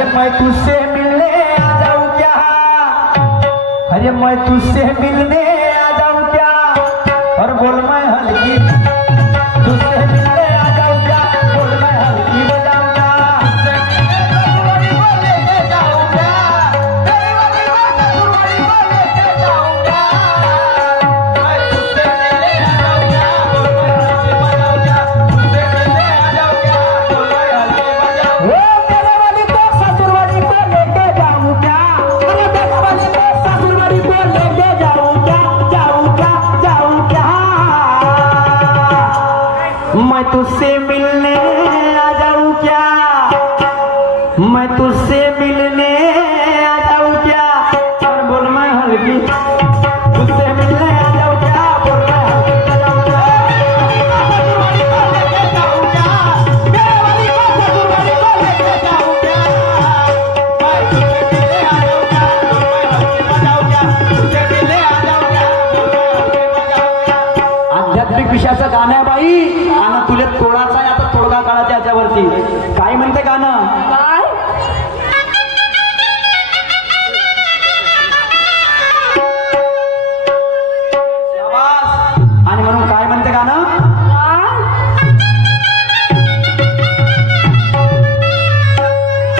अरे मैं तुझसे मिलने आ जाऊं क्या, अरे मैं तुझसे मिलने आ जाऊं क्या, और बोल मैं हल्की तुझसे मिलने आ जाऊं क्या, बोल मैं हल्की बजाऊं क्या, मैं तुझसे मिलने आ जाऊं क्या, मैं तुझसे मिलने आ जाऊं क्या, और बोल मैं हल्की तुझसे मिलने आ जाऊं क्या, बोल मैं हल्की बजाऊं क्या, लेके जाऊं क्या, मेरे वाली को ससुरवाली को लेके जाऊं क्या, मैं तुझसे मिलने आ जाऊं क्या, बोल मैं हल्की बजाऊं क्या, तुझसे मिलने आ जाऊं क्या, बोल मैं हल्की बजाऊं क्या। आध्यात्मिक विषयाचं गाणं आहे बाई, आणि तुले तोडाचा आहे आता तोडगा काढायचा याच्यावरती. काय म्हणते गाणं, काय आणि म्हणून काय म्हणते गाणं,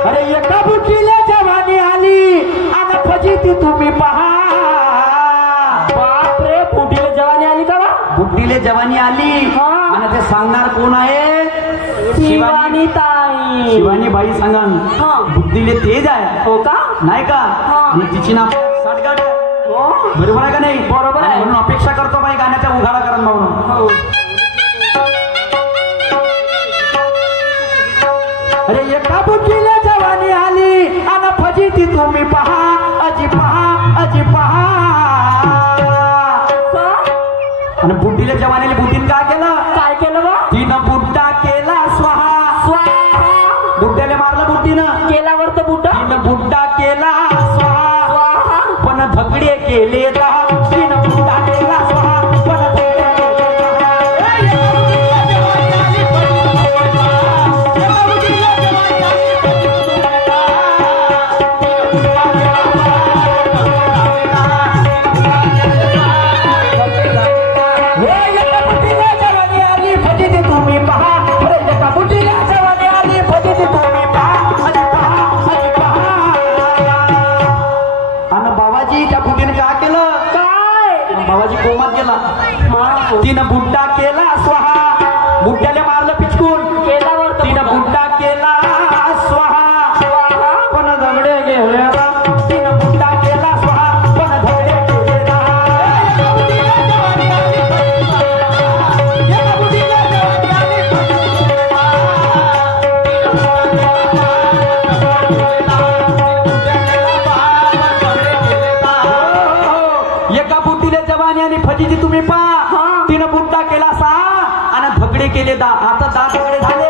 अरे एका बुटीला जवानी आली आणि फजिती तुम्ही पहा. बापरे, बुटीला जवानी आली का? बुटीले जवानी आली आणि ते सांगणार कोण आहे, शिवानी ताई, शिवानी बाई सांगा. बुद्धीले तेज आहे हो का, नाही का, आणि तिची ना साठगाठ बरोबर आहे का नाही, बरोबर आहे. म्हणून अपेक्षा करतो बाई गाण्याच्या उघाडा करण म्हणून. अरे एका बुटीला जवानी आली आणि फजिती तुम्ही पहा, अजी पहा, अजी पहा. आणि बुद्धीला जवानीला बुद्धीने काय केलं, काय केलं बा, तिनं बुड्डा केला स्वाहा, स्वाहा, बुड्ड्याला मारलं बुद्धीनं, केल्यावर तर बुड्डा, तिनं बुड्डा केला स्वाहा, स्वाहा, पण धगडे केले दहा, तिनं बुड्डा केला स्वाहा, पण धगडे केले दहा. तिनं बुड्डा केला स्वाहा, बुड्ड्याला मारलं पिचकून, केल्यावर तिनं बुड्डा केला स्वाहा, पण धगडे गेले, तिनं बुड्डा केला स्वाहा, पण धगडे गेले. एका बुद्धीले जवानी आणि फजिती तुम्ही पहा, तिनं बुड्डा केला सा आणि धगडे केले दा. आता दा धगडे झाले,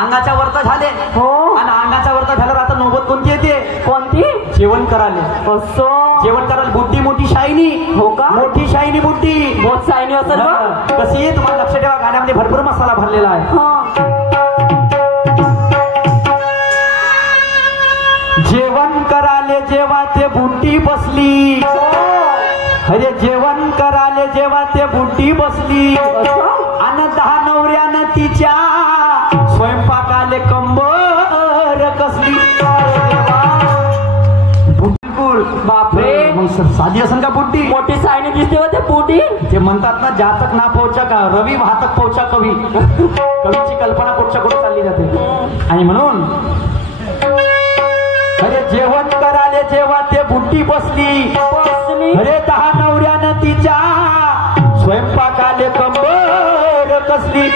अंगाच्या वरता झाले, आणि अंगाच्या वरता झाल्यावर आता नोबत कोणती येते, कोणती, जेवण करायला. असो जेवण करायला बुद्धी मोठी शायनी, हो का, मोठी शायनी बुद्धी, बहुत शायनी असेल बा. कशी आहे तुम्हाला लक्ष ठेवा, गाण्यामध्ये भरपूर मसाला भरलेला आहे. जेवण कराले जेव्हा ते बुड्डी बसली, अरे जेवण कराले जेव्हा ते बुड्डी बसली, आणि 10 नवऱ्यानं तिच्या स्वयंपाकाले कंबर कसली. बिलकुल बापरे, मग साधी असेल का बुड्डी, मोठी सायनी दिसते होते बुड्डी. ते म्हणतात ना, जातक ना पोहोचा का रवी वाहतक पोहोचा कवी, कवीची कल्पना कुठच्या कुठे चालली जाते. आणि म्हणून अरे जेवण कराले जेव्हा ते बुड्डी बसली, अरे 10 नवऱ्यानं तिच्या स्वयंपाकाले कंबर कसली.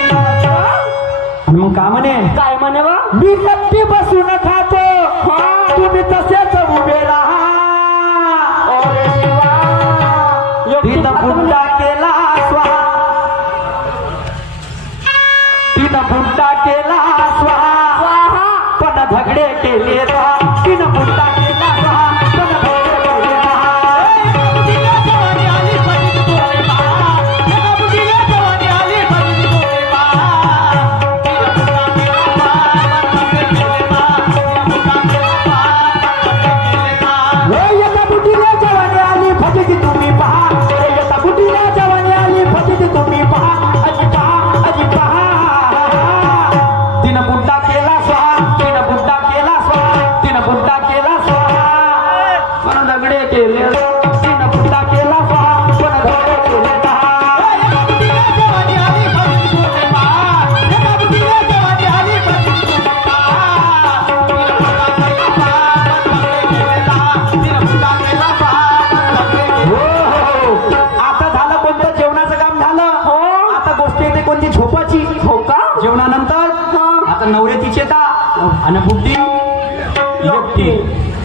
मग का म्हणे, काय म्हणे बा, मी एकटी बसून खातो, तुम्ही तसेच उभे राहा. तिनं बुड्डा केला स्वाहा, तिनं बुड्डा केला स्वाहा, पण धगडे केले दहा. तिनं बुड्डा केला स्वाहा, पण धगडे केले दहा. आणि बुद्धी व्यक्ती.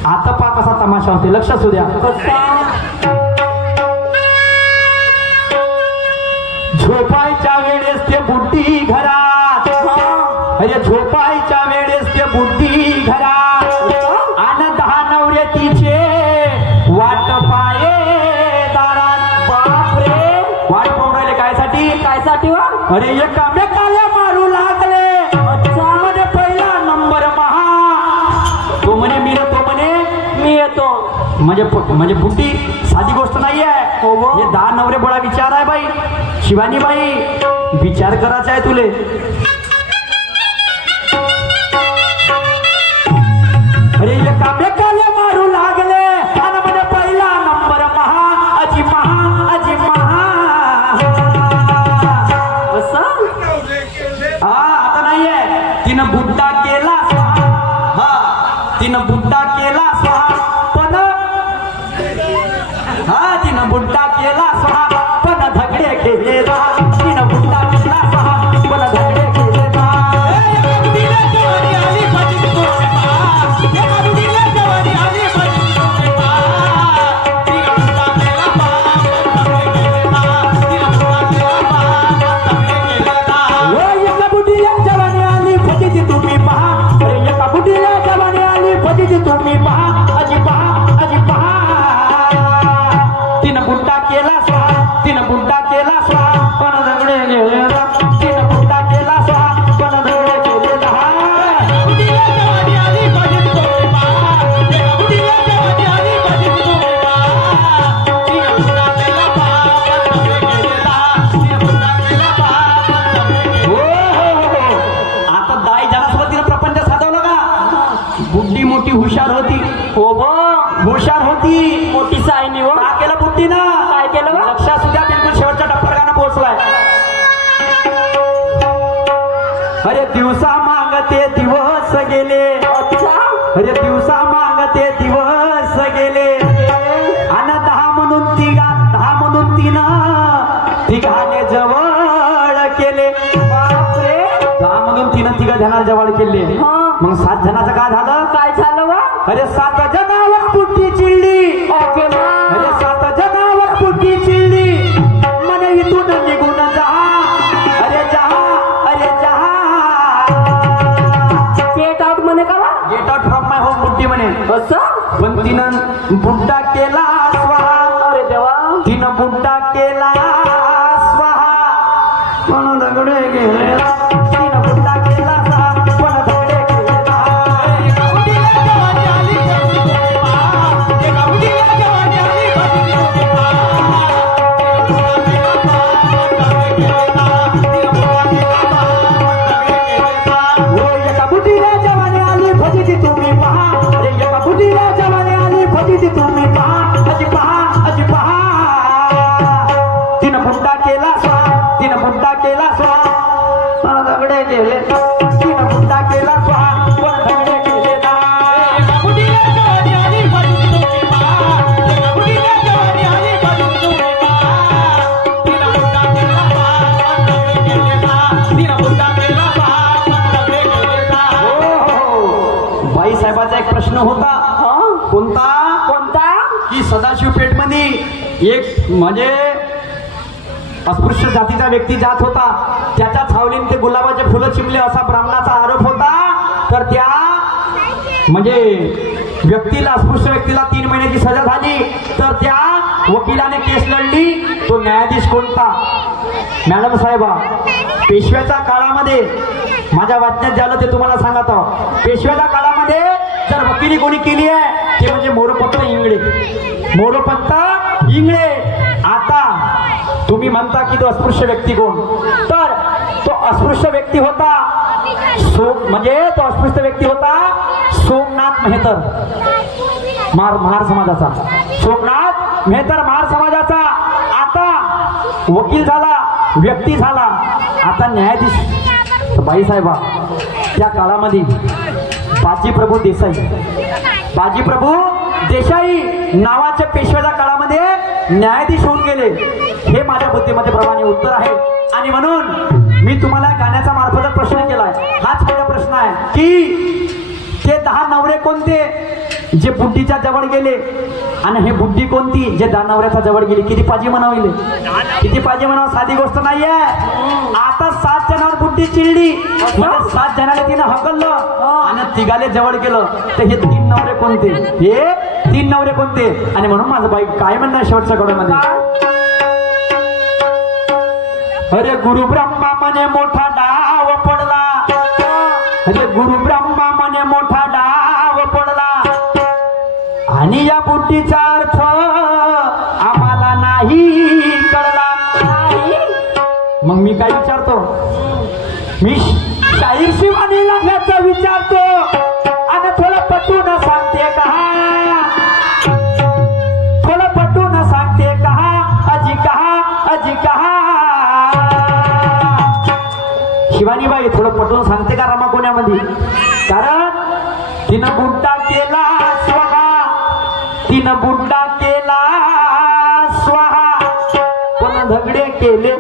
आता पा कसा तमाशा होते, लक्ष असू द्या. झोपायच्या वेळेस ते बुद्धी घरात, अरे झोपायच्या वेळेस ते बुद्धी घरात, आणि 10 नवरे तिचे वाट पाये दारात. बापरे, वाट पाहून राहिले कायसाठी? कायसाठी वा? अरे एकामेकाला मारू लागले. अच्छा, म्हणे पहिला नंबर महा, तो म्हणे मी तो म्हणे मी येतो. म्हणजे बुद्धी साधी गोष्ट नाहीये. हे 10 नवरे बळा विचार आहे बाई. शिवानी बाई, विचार करायचा आहे तुले. अरे एकामेकाला मारू लागले, आणि म्हणे पहिला नंबर महा, अजी महा, अजी महा. असं हा आता नाहीये. तिनं बुद्धा केला स्वाहा, हा तिनं बुद्धा केला स्वाहा, पण हा तिनं बुद्धा केला स्वाहा, पण धगडे केले रा. तिनं बुद्धा केला स्वाहा, पण धगडे केले रा. तुम्ही पहा, अजी पहा, अजी पहा. तिनं बुद्धा केला स्वाहा, तिनं बुद्धा केला स्वाहा, पण दगडे गेले रा. तिनं बुद्धा केला स्वाहा, पण दगडे गेले रा. आता दाई जनस्वतीनं प्रपंच साधवलं का? बुद्धी मोठी हुशार होती. हो ब, हुशार होती. मोठी सायनी व. काय केलं बुद्धीनं? काय केलं बा? लक्षात सुद्धा बिलकुल शेवटच्या टप्प्यावर पोहोचलाय. अरे दिवसा मागते दिवस गेले. अच्छा, अरे दिवसा मागते दिवस गेले, आणि 10 म्हणून 3 जवळ केले. बापरे, 10 म्हणून 3 जणांना जवळ केले. हा. मग 7 जणांचं काय झालं? काय झालं वा? अरे 7 जणांवर बुद्धी चिडली. ओके मा. अरे 7 जणांवर बुद्धी चिडली, म्हणे इथून निघून जा. अरे जहा, अरे जहा. गेट आउट म्हणे का वा? Get out from my home बुद्धी म्हणे. असं? पण तिनं बुद्धा केला स्वाहा. अरे देवा, तिनं बुद्धा केला स्वाहा, पण दगडे गेले. तिनं बुद्धा केला स्वाहा, पण दगडे गेले. एका बुद्धीला जवानी आली फजिती तुम्ही पहा. अरे एका बुद्धीला जवानी आली फजिती तुम्ही पहा, अजी पहा, अजी पहा. तिनं बुद्धा केला स्वाहा, तिनं बुद्धा केला स्वाहा, पण दगडे गेले. तिनं बुद्धा केला स्वाहा, पण दगडे गेले ना. एका बुद्धीला जवानी आली फजिती तुम्ही पहा. एका बुद्धीला जवानी आली फजिती तुम्ही पहा. तिनं बुद्धा केला स्वाहा, पण दगडे गेले ना. तिनं बुद्धा केला स्वाहा, पण दगडे गेले ना. हो, बाई साहेबाचा एक प्रश्न होता. हा? कोणता? कोणता? की सदाशिव पेठमध्ये एक म्हणजे अस्पृश्य जातीचा व्यक्ती जात होता. त्याच्या छावलीत ते गुलाबाचे फुलं चिमले असा ब्राह्मणाचा आरोप होता. तर त्या म्हणजे व्यक्तीला, अस्पृश्य व्यक्तीला 3 महिन्याची सजा झाली. तर त्या वकिलाने केस लढली. तो न्यायाधीश कोणता? मॅडम साहेबा, पेशव्याच्या काळामध्ये माझ्या वाचण्यात झालं ते तुम्हाला सांगत आहो. पेशव्याच्या काळामध्ये जर वकिली कोणी केली आहे ते म्हणजे मोरोपंत इंगळे. मोरोपंत इंगळे. आता तुम्ही म्हणता की तो अस्पृश्य व्यक्ती कोण? तर तो अस्पृश्य व्यक्ती होता तो अस्पृश्य व्यक्ती होता सोमनाथ मेहतर, महार समाजाचा. सोमनाथ मेहतर महार समाजाचा. आता वकील झाला, व्यक्ती झाला, आता न्यायाधीश. बाईसाहेबा, त्या काळामध्ये बाजीप्रभू देसाई नावाच्या पेशव्याच्या काळामध्ये न्यायाधीश होऊन गेले. हे माझ्या बुद्धीमध्ये प्रमाणे उत्तर आहे. आणि म्हणून मी तुम्हाला गाण्याचा मार्फत प्रश्न केलाय. हाच पहिला प्रश्न आहे की कोणते जे बुद्धीच्या जवळ गेले आणि हे बुद्धी कोणती जे दानवऱ्याच्या जवळ गेली. किती पाजी म्हणावले, किती पाजी म्हणावं, साधी गोष्ट नाहीये. आता 7 जणांवर बुद्धी चिडली म्हणजे 7 जणांना तिनं हकललं आणि तिघाले जवळ गेलं. तर हे 3 नवरे कोणते, हे 3 नवरे कोणते. आणि म्हणून माझं बाई काय म्हणणं शेवटच्या कडमध्ये, अरे गुरु ब्रह्मा म्हणे मोठा डाव पडला, अरे गुरु ब्रह्मा म्हणे मोठा डाव पडला आणि या बुद्धीचा अर्थ आम्हाला नाही कळला. मग मी काय विचारतो, मी शाहीर शिवानी लागल्याचा विचारतो आणि थोडं पटून सांगते का, थोडं पटून सांगते का, अजी कहा, अजी कहा. शिवानी बाई थोडं पटवून सांगते का रमा कोण्यामध्ये, कारण तिनं बुड्डा केला स्वाहा, तिनं बुड्डा केला स्वाहा, पण झगडे केले